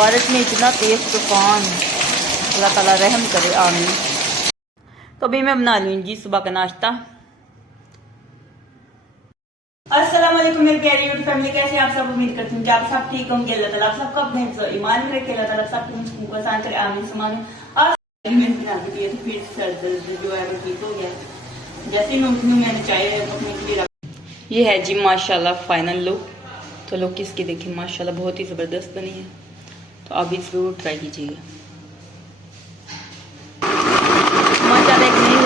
बारिश में इतना तेज़ तूफान, अल्लाह ताला रहम करे, आमीन। तो अभी मैं बना रही हूँ जी सुबह का नाश्ता। अस्सलाम वालेकुम मेरी प्यारी यूट्यूब फैमिली, कैसे आप सब? उम्मीद करती हूँ कि आप सब ठीक होंगे। अल्लाह ताला आप सबको अपने ईमान में रखे, अल्लाह ताला सबको मुश्किल को आसान करे, आमीन सुमामीन। और बना दी तो फिर सर दर्द जो है वो ठीक हो गया। जैसे ही मैंने चाय अपने के लिए रख। ये है जी माशाल्लाह फाइनल लुक। तो लुक इसकी देखिए माशाल्लाह बहुत ही ज़बरदस्त बनी है। तो आप इस पर ट्राई कीजिएगा। माशाल्लाह एक नई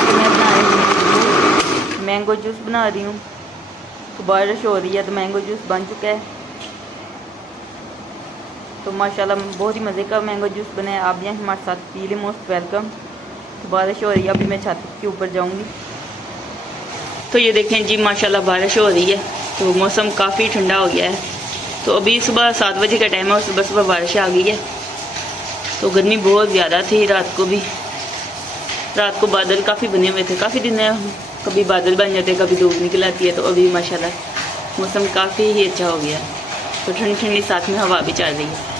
तो मैं बना रही हूँ मैंगो जूस बना रही हूँ। तो बारिश हो रही है तो मैंगो जूस बन चुका है। तो माशाल्लाह बहुत ही मज़े का मैंगो जूस बना है। आप भी हमारे साथ पी लें, मोस्ट वेलकम। तो बारिश हो रही है, अभी मैं छत के ऊपर जाऊँगी। तो ये देखें जी माशाल्लाह बारिश हो रही है, तो मौसम काफ़ी ठंडा हो गया है। तो अभी सुबह 7 बजे का टाइम है और सुबह सुबह बारिश आ गई है। तो गर्मी बहुत ज़्यादा थी। रात को बादल काफ़ी बने हुए थे। काफ़ी दिन कभी बादल बन जाते, कभी धूप निकल आती है। तो अभी माशाल्लाह मौसम काफ़ी ही अच्छा हो गया है। तो ठंडी ठंडी साथ में हवा भी चल रही है।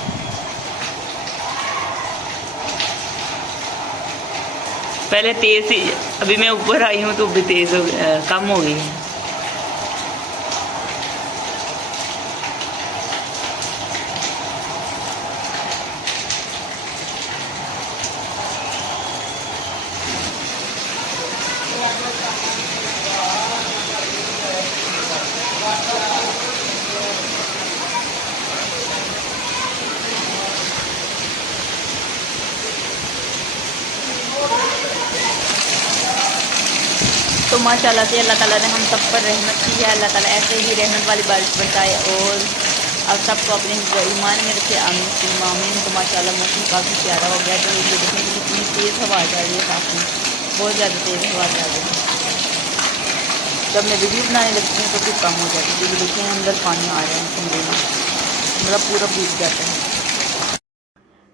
पहले तेज़ थी, अभी मैं ऊपर आई हूँ तो भी तेज़ कम हो गई है। तो माशाल्लाह से अल्लाह ताला ने हम सब पर रहमत की है। अल्लाह ताला ऐसे ही रहमत वाली बारिश बरसाए और आप सबको अपने ईमान में रखे, आमीन आमीन। तो माशाल्लाह मौसम काफ़ी प्यारा हो गया। तो ये देखें कितनी तेज़ हवा जा रही है, साथ में बहुत ज़्यादा तेज़ हवा जा रही है। जब मैं वीडियो बनाने लगती हूँ तो फिर कम हो जाती है। तो देखें अंदर पानी आ रहा है, कमरे में मेरा पूरा भीग जाता है।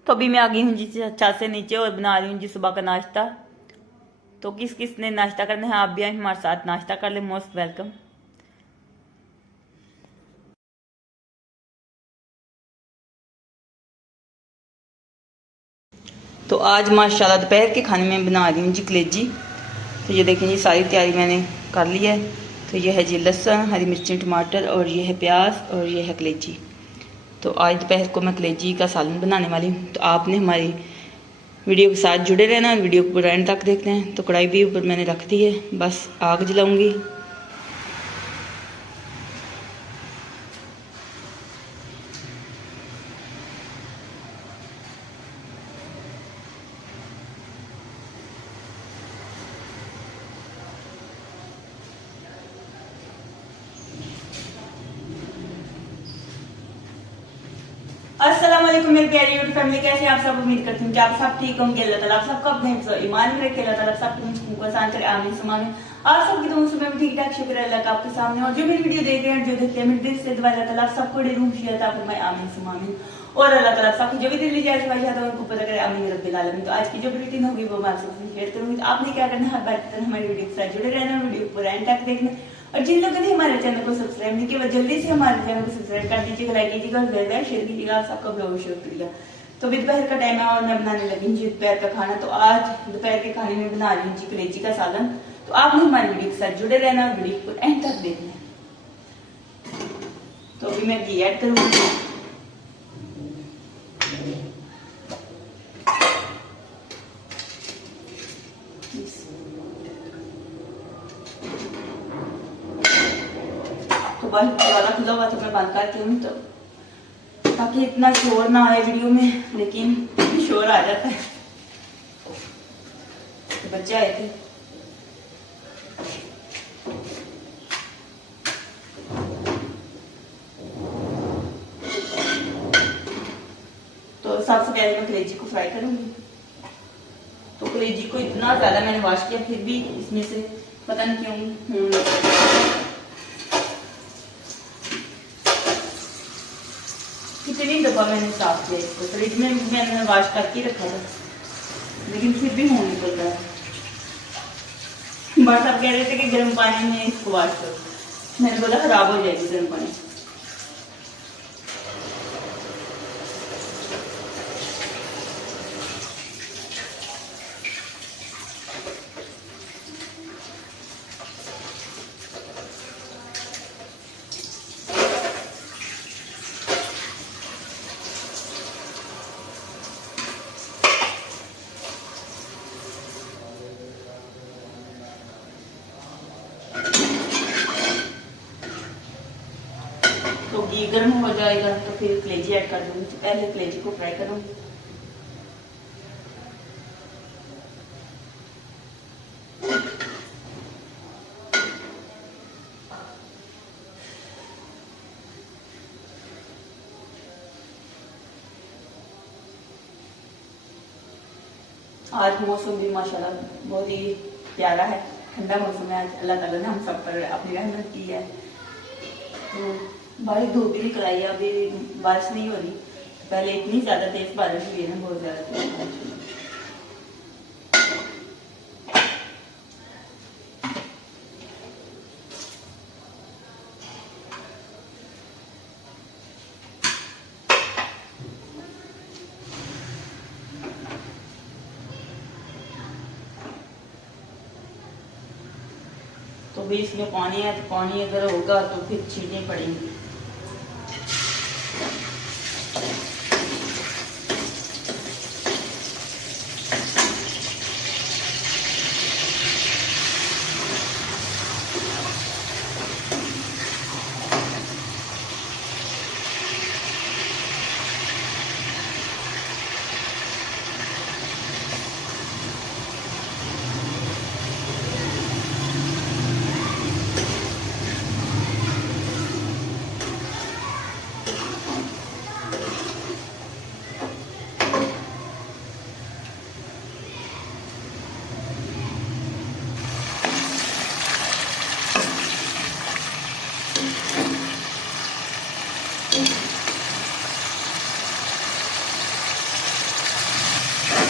तो अभी मैं आ गई हूँ जी छत से नीचे और बना रही हूँ जी सुबह का नाश्ता। तो किस किस ने नाश्ता करना है, आप भी आए हमारे साथ नाश्ता कर ले, मोस्ट वेलकम। तो आज माशाल्लाह दोपहर के खाने में बना रही हूँ जी कलेजी। तो ये देखें जी सारी तैयारी मैंने कर ली है। तो ये है जी लहसुन, हरी मिर्ची, टमाटर और ये है प्याज और ये है कलेजी। तो आज दोपहर को मैं कलेजी का सालन बनाने वाली हूँ। तो आपने हमारी वीडियो के साथ जुड़े रहना, वीडियो को पूरा एंड तक देखते हैं। तो कढ़ाई भी ऊपर मैंने रख दी है, बस आग जलाऊंगी। अस्सलाम वालेकुम मेरी प्यारी यूट्यूब फैमिली, कैसे आप सब? उम्मीद करती हूँ कि आप सब ठीक होंगे। अल्लाह ताला आप सबको अपने ईमान में रखे, अल्लाह ताला सबको मुश्किल को आसान करे, आमीन सुमामीन। आप सबकी दुआओं से मैं भी ठीक ठाक, शुक्र है अल्लाह का आपके सामने। और जो मेरी वीडियो देख रहे हैं, जो देखते हैं, मेरे दिल से दुआ, अल्लाह ताला आप सबको रूम शेयर था फरमाए, आमीन सुमामीन। और अल्लाह ताला सबकी जो भी दिल ली जाए ख्वाहिश है उनको पता करे, आमीन रब्बिल आलमीन। तो आज की जो रूटीन होगी वो मैं आप सबसे शेयर करूंगी। तो आपने क्या करना है, हर बार की तरह हमारी वीडियो के साथ जुड़े रहना, वीडियो को एंड तक देखना। और जिन लोगों ने हमारे चैनल को सब्सक्राइब नहीं किया वो जल्दी से हमारे चैनल को सब्सक्राइब कर दीजिएगा, लाइक कीजिएगा और शेयर कीजिएगा। आप सबका बहुत शुक्रिया। तो दोपहर का टाइम है और मैं बनाने लगी जी दोपहर का खाना। तो आज दोपहर के खाने में बना रही हूँ जी कलेजी का सालन। तो आपने हमारी वीडियो के साथ जुड़े रहना और वीडियो को एंड तक देखना। तो अभी मैं घी ऐड करूंगी। तो बस दरवाजा खुला हुआ तो मैं बंद करती हूँ, तो ताकि इतना शोर ना आए वीडियो में, लेकिन शोर आ जाता है। तो बच्चे आए थे। तो सबसे पहले मैं कलेजी को फ्राई करूंगी। तो कलेजी को इतना ज्यादा मैंने वॉश किया, फिर भी इसमें से पता नहीं क्यों कितनी दफा मैंने साफ किया इसको। फ्रिज में मैंने वॉश करके रखा था, लेकिन फिर भी मुंह निकल रहा है। बस आप कह रहे थे कि गर्म पानी में इसको वॉश करो, मैंने बोला खराब हो जाएगी गर्म पानी। तो घी गर्म हो जाएगा तो फिर कलेजी ऐड कर दूंगी। तो पहले कलेजी को फ्राई करूंगी। आज मौसम भी माशाल्लाह बहुत ही प्यारा है, ठंडा मौसम है। आज अल्लाह ताला ने हम सब पर अपनी रहमत की है। तो बाहर धूप भी निकल आई है, अभी बारिश नहीं हो रही। पहले इतनी ज्यादा तेज बारिश हुई है ना, बहुत ज्यादा तेज बारिश हुई। तो भी इसमें पानी है, तो पानी अगर होगा तो फिर छींटनी पड़ेंगी।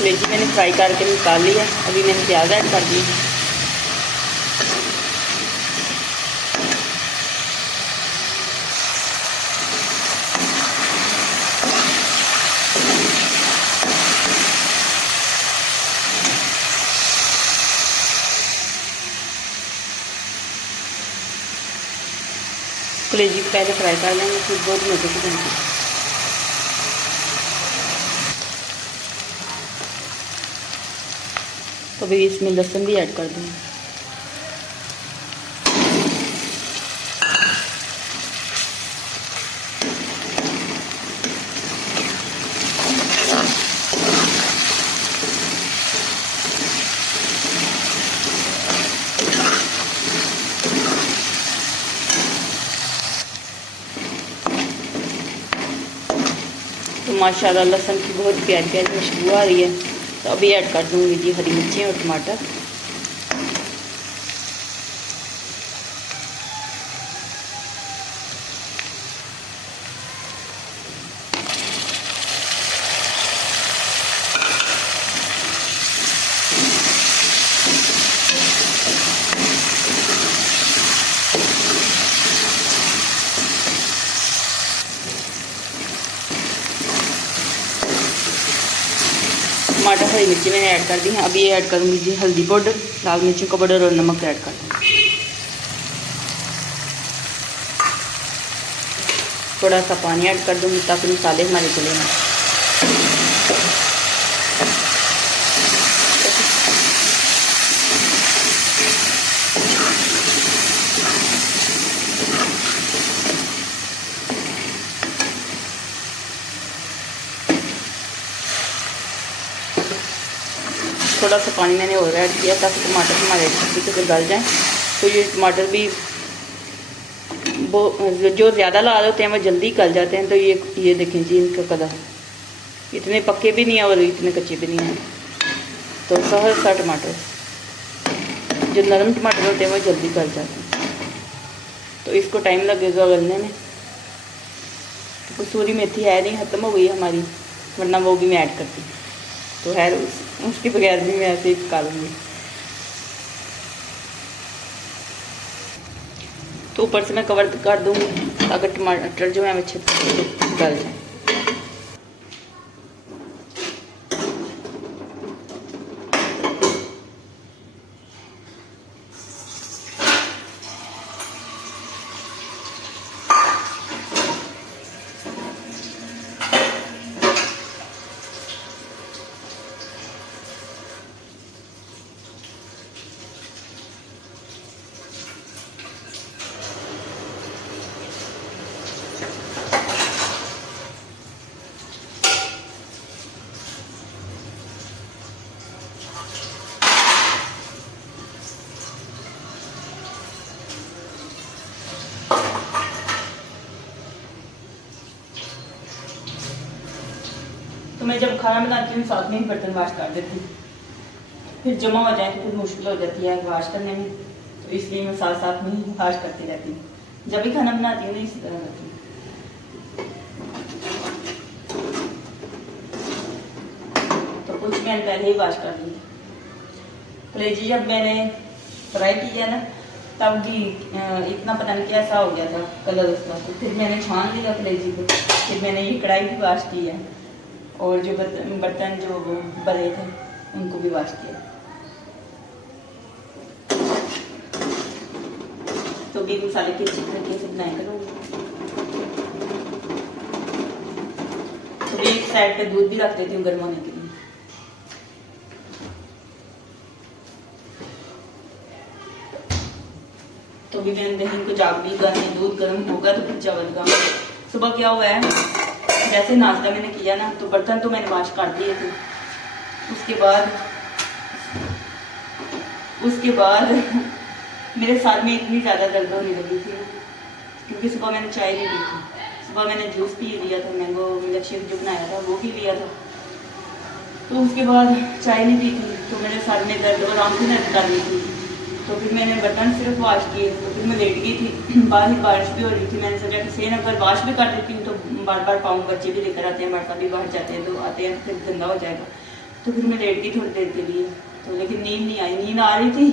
कलेजी मैंने फ्राई करके निकाल लिया। अभी मैंने प्याज ऐड कर दी। कलेजी को पहले फ्राई कर लेंगे, फिर बहुत मज़े की बनती है। तो अभी इसमें लहसुन भी ऐड कर दूँगी। तो माशाल्लाह लहसुन की बहुत प्यारी प्यारी खुशबू आ रही है। तो अभी ऐड कर दूँगी जी हरी मिर्ची और टमाटर। टमाटर हरी मिर्ची मैंने ऐड कर दी है। अभी ये ऐड करूँगी जी हल्दी पाउडर, लाल मिर्ची का पाउडर और नमक ऐड कर दूँगी। थोड़ा सा पानी ऐड कर दूँगी ताकि मसाले हमारे गले ना। थोड़ा सा पानी मैंने और ऐड किया ताकि टमाटर हमारे अच्छे से गल जाएँ। तो ये टमाटर भी वो जो ज़्यादा लाल होते हैं वो जल्दी गल जाते हैं। तो ये देखें जी इनका कलर इतने पक्के भी नहीं है और इतने कच्चे भी नहीं हैं। तो सहज सा टमाटर, जो नरम टमाटर होते हैं वो जल्दी गल जाते हैं। तो इसको टाइम लगेगा गलने में। तो कसूरी मेथी है नहीं, ख़त्म हो गई हमारी, वरना वो भी मैं ऐड करती। तो है उसके बगैर भी मैं ऐसे ही पका लूँगी। तो ऊपर से मैं कवर कर दूँगी ताकि टमाटर जो है अच्छे से गल जाए। मैं जब खाना बनाती हूँ साथ में ही बर्तन वाश कर देती हूँ, फिर जमा हो जाए तो फिर मुश्किल हो जाती है वाश करने में, तो इसलिए मैं साथ साथ में ही वाश करती रहती हूँ। जब भी खाना बनाती हूँ ना इसी तरह करती हूँ। तो कुछ मैंने पहले ही वाश कर ली। कलेजी जब मैंने फ्राई किया ना तब भी इतना पता नहीं कैसा हो गया था कलर उसका, तो फिर मैंने छान लिया कलेजी को। फिर मैंने ये कढ़ाई भी वाश की है और जो बर्तन जो बड़े थे उनको भी वाश किया। तो भी मसाले की अच्छी तरीके से बनाया करूँगी। तो भी एक साइड पे दूध भी रख देती हूँ गर्म होने के लिए। तो भी मैंने दही को जाग ली, दूध गर्म होगा तो फिर चावल का। सुबह क्या हुआ है, जैसे नाश्ता मैंने किया ना तो बर्तन तो मैंने वाश कर दिए थे। उसके बाद मेरे साथ में इतनी ज़्यादा दर्द होने लगी थी क्योंकि सुबह मैंने चाय नहीं पी थी। सुबह मैंने जूस पी लिया था, मैंगो मिल्क शेक जो बनाया था वो भी लिया था। तो उसके बाद चाय नहीं पी थी तो मेरे साथ में दर्द और आंखें दर्द कर रही थी। तो फिर मैंने बर्तन सिर्फ वाश किए, तो फिर मैं लेट गई थी। बाहर बारिश भी हो रही थी। मैंने सोचा कि सेन अगर वाश भी कर देती हूँ तो बार बार पाऊँ, बच्चे भी लेकर आते हैं, बरसा भी बाहर जाते हैं तो आते हैं फिर गंदा हो जाएगा। तो फिर मैं लेट गई थोड़ी देर के लिए। तो लेकिन नींद नहीं आई, नींद आ रही थी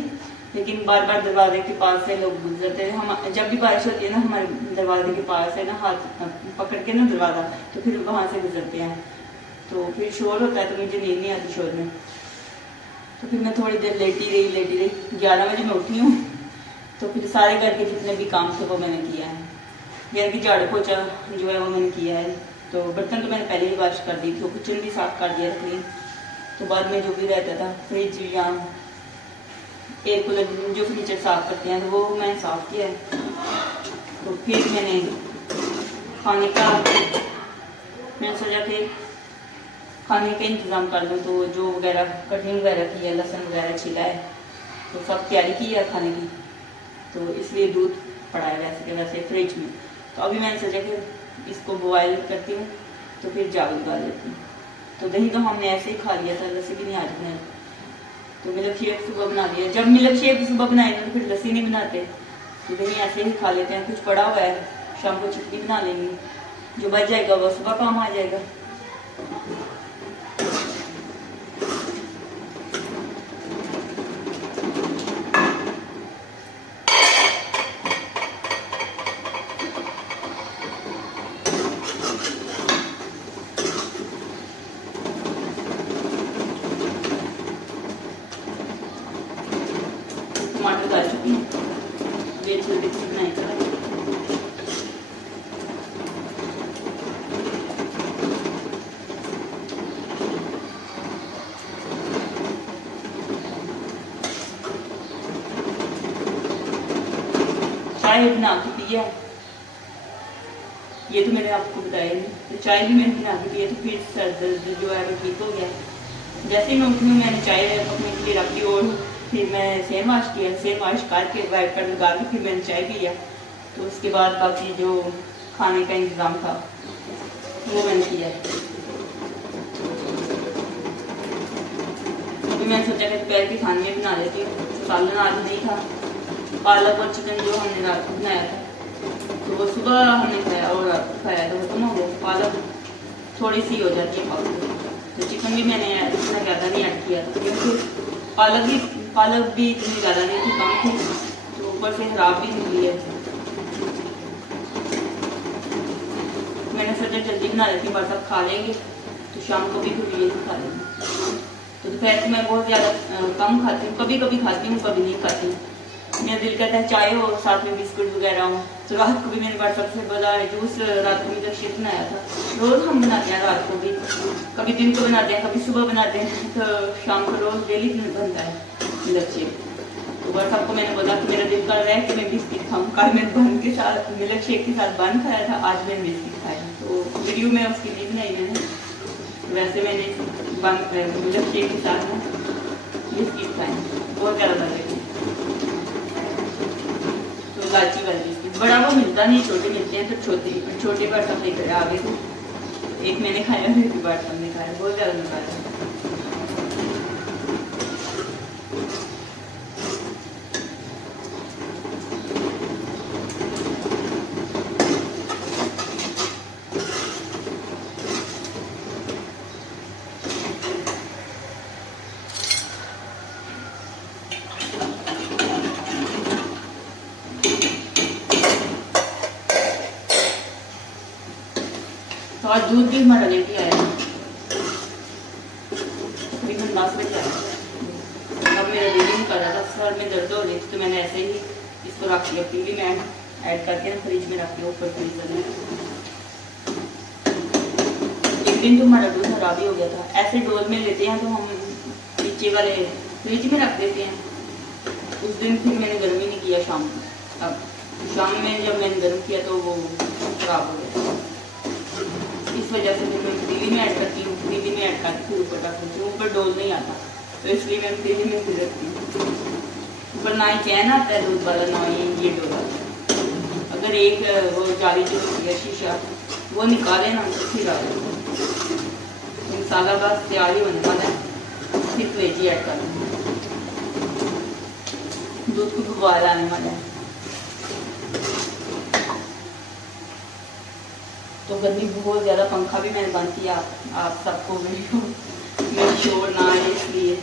लेकिन बार बार दरवाजे के पास से लोग गुजरते थे। हम जब भी बारिश होती है ना हमारे दरवाजे के पास है ना, हाथ पकड़ के ना दरवाज़ा, तो फिर वहाँ से गुजरते हैं तो फिर शोर होता है तो मुझे नींद नहीं आती शोर में। तो फिर मैं थोड़ी देर लेटी रही। 11 बजे मैं उठी हूँ। तो फिर सारे घर के जितने भी काम थे वो मैंने किया है। घर की झाड़ू पोछा जो है वो मैंने किया है। तो बर्तन तो मैंने पहले ही वाश कर दी थी, किचन भी साफ कर दिया क्लीन। तो बाद में जो भी रहता था फ्रिज या एयर कूलर जो फर्नीचर साफ करते हैं तो वो मैंने साफ किया है। तो फिर मैंने खाने का मैंने सोचा कि खाने का इंतज़ाम कर लूँ। तो जो वगैरह कटिंग वगैरह की है, लहसुन वगैरह छिला है, तो सब तैयारी की है खाने की। तो इसलिए दूध पड़ा है वैसे के वैसे फ्रिज में। तो अभी मैंने सोचा कि इसको बॉयल करती हूँ तो फिर चावल डाल देती हूँ। तो दही तो हमने ऐसे ही खा लिया था, लस्सी भी नहीं आज बनाई। तो मिल्क शेक सुबह बना दिया। जब मिल्क शेक सुबह बनाए तो फिर लस्सी नहीं बनाते, तो दही ऐसे ही खा लेते हैं। कुछ पड़ा हुआ है, शाम को चटनी बना लेंगे, जो बच जाएगा वो सुबह काम आ जाएगा। टमाटर डाल चुकी हूँ, ये छोटी सी बनाई चाय बना के पिया। ये तो मैंने आपको बताया नहीं, तो चाय भी मैंने बना के पिया। तो फिर सर दर्द जो है वो ठीक हो गया। जैसे ही मैं उठी हूँ मैंने चाय अपने के लिए रख दी और फिर मैं सेन वाश किया। सेन वाश करके वाइप कर लगा के फिर मैंने चाय पिया। तो उसके बाद बाकी जो खाने का इंतज़ाम था वो मैंने किया। अभी मैंने सोचा कि दोपहर के खाने में बना लेती हूँ। सालन आज नहीं था, पालक और चिकन जो हमने रात को बनाया था तो वो सुबह हमने खाया और रात को खाया तो खत्म हो गया। पालक थोड़ी सी हो जाती है पालक, तो चिकन भी मैंने इतना ज़्यादा नहीं ऐड किया था क्योंकि पालक भी इतनी ज़्यादा नहीं थी, कम थी, तो ऊपर से खराब भी निकली है। मैंने सोचा जल्दी बना लेती हूँ, बस सब खा लेंगे तो शाम को भी फिर ये खा लेंगे। तो दोपहर को मैं बहुत ज़्यादा कम खाती हूँ, कभी कभी खाती हूँ, कभी नहीं खाती। मेरा दिल करता है चाय हो साथ में बिस्कुट वगैरह हो। तो रात को भी मैंने व्हाट्सएप से बोला जूस रात को मिल्क शेक बनाया था। रोज़ हम बनाते हैं रात को भी, कभी दिन को बनाते हैं, कभी सुबह बनाते हैं, तो शाम को रोज़ डेली बनता है मिल्क शेक। तो व्हाट्सएप को मैंने बोला कि मेरा दिल कर रहा है कि मैं बिस्किट खाऊँ। कल मैंने बन के साथ मिल्क शेक के साथ बन खाया था, आज मैंने बिस्किट खाया। तो वीडियो में उसके लिए बनाई मैंने। वैसे मैंने मिल्क शेक के साथ बिस्किट खाए, बहुत ज़्यादा लगे। तो इलायची वाली बिस्किट बड़ा वो मिलता नहीं, छोटे मिलते हैं, तो छोटे व्हाट्सएप लेकर आ गए थे। एक मैंने खाया, एक व्हाट्सएप ने खाया। बहुत ज्यादा मजा आया। तो आज दूध भी हमारा लेके आया तकरीबन 10 बजे आया। अब मेरा दिल नहीं कर रहा था, सर में दर्द हो रही थी, तो मैंने ऐसे ही इसको रख दिया। पीली मैं ऐड करके ना फ्रिज में रख दिया, ऊपर फ्रीजर में। एक दिन तो हमारा दूध खराब ही हो गया था। ऐसे डोल में लेते हैं तो हम नीचे वाले फ्रिज में रख देते हैं। उस दिन फिर मैंने गर्म ही नहीं किया शाम को। अब शाम में जब मैंने गर्म किया तो वो खराब हो गया। इस वजह से फिर मैं पतीली में ऐड करती हूँ, पतीली में ऐड करके फिर ऊपर रख देती हूँ। ऊपर डोल नहीं आता तो इसलिए मैं पतीली में फिर रखती हूँ। ऊपर ना ही चैन आता है दूध वाला, ना ही ये डोल आता है। अगर एक वो जाली जो होती है शीशा वो निकाले ना तो फिर आ जाए। मसाला बस तैयार ही होने वाला है, फिर कलेजी ऐड कर दूँगी। दूध को उबाल आने वाला है। तो गर्मी बहुत ज़्यादा, पंखा भी मैंने बंद किया आप सबको वीडियो में शोर ना आए इसलिए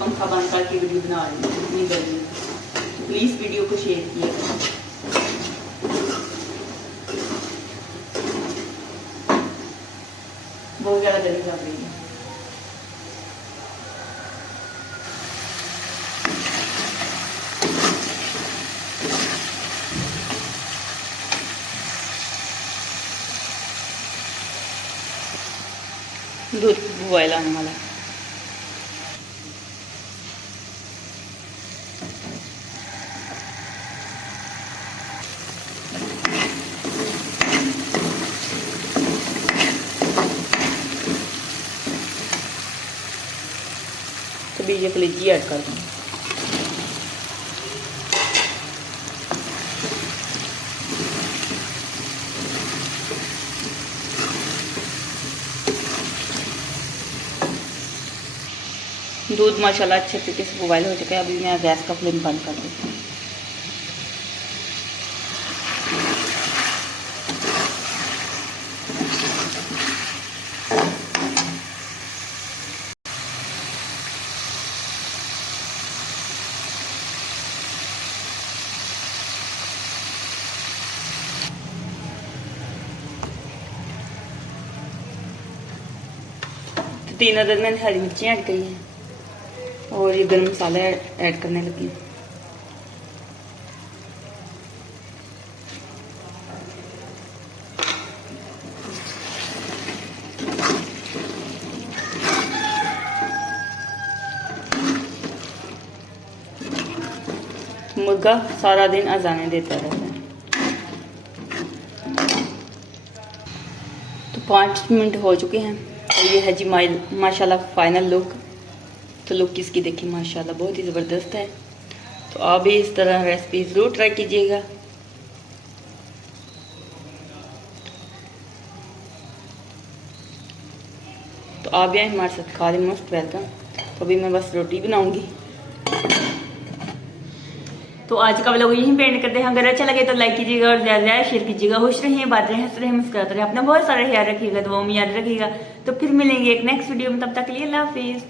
पंखा बंद करके वीडियो बना रही हूँ। इतनी गर्मी, प्लीज़ वीडियो को शेयर किया करें। बहुत ज़्यादा गर्मी लग रही है। दूध बॉयल आने वाला है। तो भी ये कलेजी ऐड कर दूँगी। दूध माशाल्लाह अच्छे तरीके से बॉयल हो चुका है। अभी मैं गैस का फ्लेम बंद कर देती हूँ। तो 3 अदद मैंने हरी मिर्ची ऐड करी है और ये गरम मसाला ऐड करने लगी हूँ। मुर्गा सारा दिन अजाने देता रहता है। तो 5 मिनट हो चुके हैं और ये है जी माशाल्लाह फाइनल लुक। तो लुक इसकी देखिए माशाल्लाह बहुत ही ज़बरदस्त है। तो आप भी इस तरह रेसिपी ज़रूर ट्राई कीजिएगा। तो आप भी हमारे साथ खा लें, मोस्ट वेलकम। तो अभी मैं बस रोटी बनाऊंगी। तो आज का व्लॉग यहीं पे एंड करते हैं। अगर अच्छा लगे तो लाइक कीजिएगा और ज़्यादा ज़्यादा शेयर कीजिएगा। खुश रहिए, बात रहे, हंस रहे, मुस्कुराते रहे, अपना बहुत सारा ख्याल रखिएगा, तो वो याद रखिएगा। तो फिर मिलेंगे एक नेक्स्ट वीडियो में, तब तक के लिए अल्लाह हाफिज़।